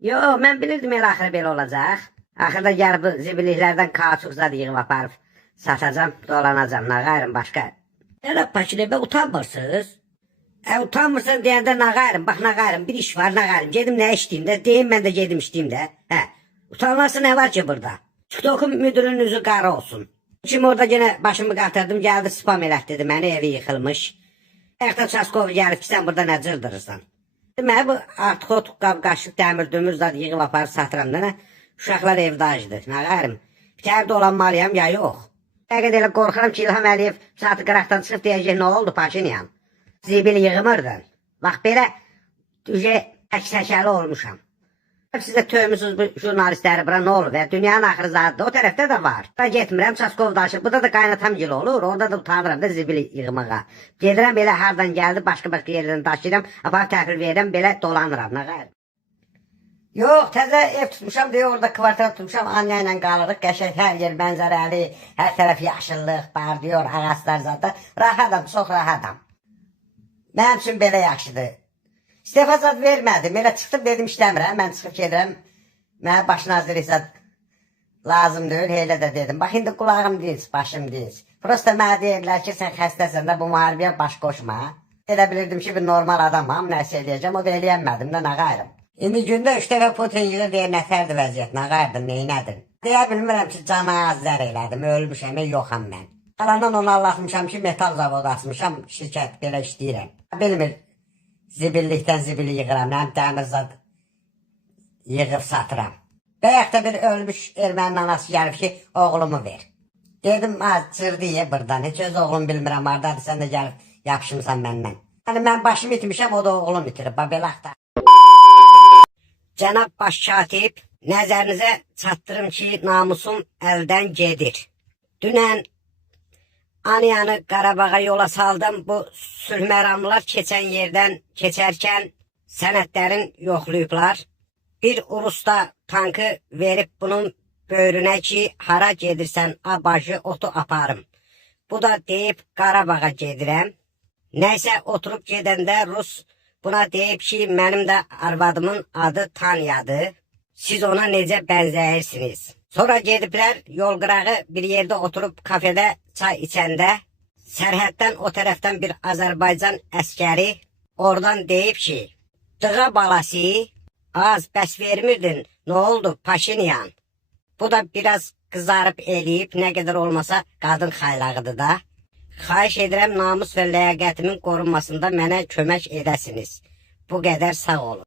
Yo, mən bilirdim elə axırı belə olacaq. Axırda gəlib zibilliklərdən kauçuk zad yığıb aparıb satacam, dolanacam, nə qayırım başqa. Elə Pakiləbə utanmırsınız? Ə, utanmırsan deyəndə nə qayırım, bax nə qayırım, bir iş var, nə qayırım, gedim nə işləyim də, deyim mən də gedim işləyim də. Hə, utanması nə var ki burada? TikTok'un müdürünün üzü qara olsun. Kim orada yenə başımı qatırdım, gəldi spam elətdirdi məni, evi yıxılmış. Erta Çaskov gəlib ki, sən burada nə cırdırırsan? Deməli bu artıq o qab qaşıq dəmir dömür zad yığıb aparıb satıram da nə? Uşaqlar evdə acdır. Nə qərim? Bir təhər də olanmalıyam ya yox. Dəqiq elə qorxuram ki İlham Əliyev saatı qıraqdan çıxıb deyəcək nə oldu Paşinyan? Zibil yığmırdın. Bax belə düzə əksəkəli olmuşam. Sizə tövmüsüz bu jurnalistləri bura nə olur və dünyanın axırı zadıdır. O tərəfdə də var. Ben getmirəm Çaskov daşı. Burada da qaynatam gil olur. Orada da utanıram da zibil yığmağa. Gedirəm belə hardan gəldi başqa-başqa yerdən daşıyıram. Aparıb təhvil verirəm belə dolanıram. Nə qayır? Yox, təzə ev tutmuşam deyə orada kvartal tutmuşam. Anne ilə qalırıq. Qəşəng hər yer mənzərəli, hər tərəf yaşıllıq, bardiyor, ağaclar zaten. Rahatam, çox rahatam. Mənim üçün belə yaxşıdır. İstefa zad vermədim. Elə çıxdım dedim işləmirəm. Mən çıxıb gedirəm. Mənə baş naziri zad lazım deyil. Elə də dedim. Bax indi qulağım dinc, başım dinc. Prosta mənə deyirlər ki, sən xəstəsən də bu müharibəyə baş qoşma. Elə bilirdim ki, bir normal adamam, nəsə eləyəcəm. O da eləyənmədim də nə qayrım. İndi gündə üç dəfə Putin yığır deyə nətərdir vəziyyət, nə qayırdım, neynədim. Deyə bilmirəm ki, canı azər elədim, ölmüşəm, yoxam mən. Qalandan onu anlatmışam ki, metal zavodu açmışam, şirkət belə işləyirəm. Bilmir, zibillikdən zibili yığıram, həm dəmir zad yığıb satıram. Bəyək də bir ölmüş ermənin anası gəlib ki, oğlumu ver. Dedim, ye buradan, heç öz oğlum bilmirəm, hardadır, sən də gəlib yapışmısan məndən. Hani mən başımı itmişəm, o da oğlum itirib, ha, belə axtar. Cənab baş katib, nəzərinizə çatdırım ki, namusum əldən gedir. Dünən Aniyanı Qarabağa yola saldım. Bu sülhməramlar keçən yerdən keçərkən sənədlərin yoxlayıblar. Bir Urusda tankı verib bunun böyrünə ki, hara gedirsən, abajı otu aparım. Bu da deyib Qarabağa gedirəm. Nəysə oturub gedəndə Rus buna deyib ki, mənim də arvadımın adı Tanyadır. Siz ona necə bənzəyirsiniz? Sonra gediblər yol qırağı bir yerdə oturub kafedə çay içəndə sərhəddən o tərəfdən bir Azərbaycan əskəri oradan deyib ki, dığa balası az bəs vermirdin, nə oldu Paşinyan? Bu da biraz qızarıb eləyib, nə qədər olmasa qadın xaylağıdır da. Xahiş edirəm namus və ləyaqətimin qorunmasında mənə kömək edəsiniz. Bu qədər sağ olun.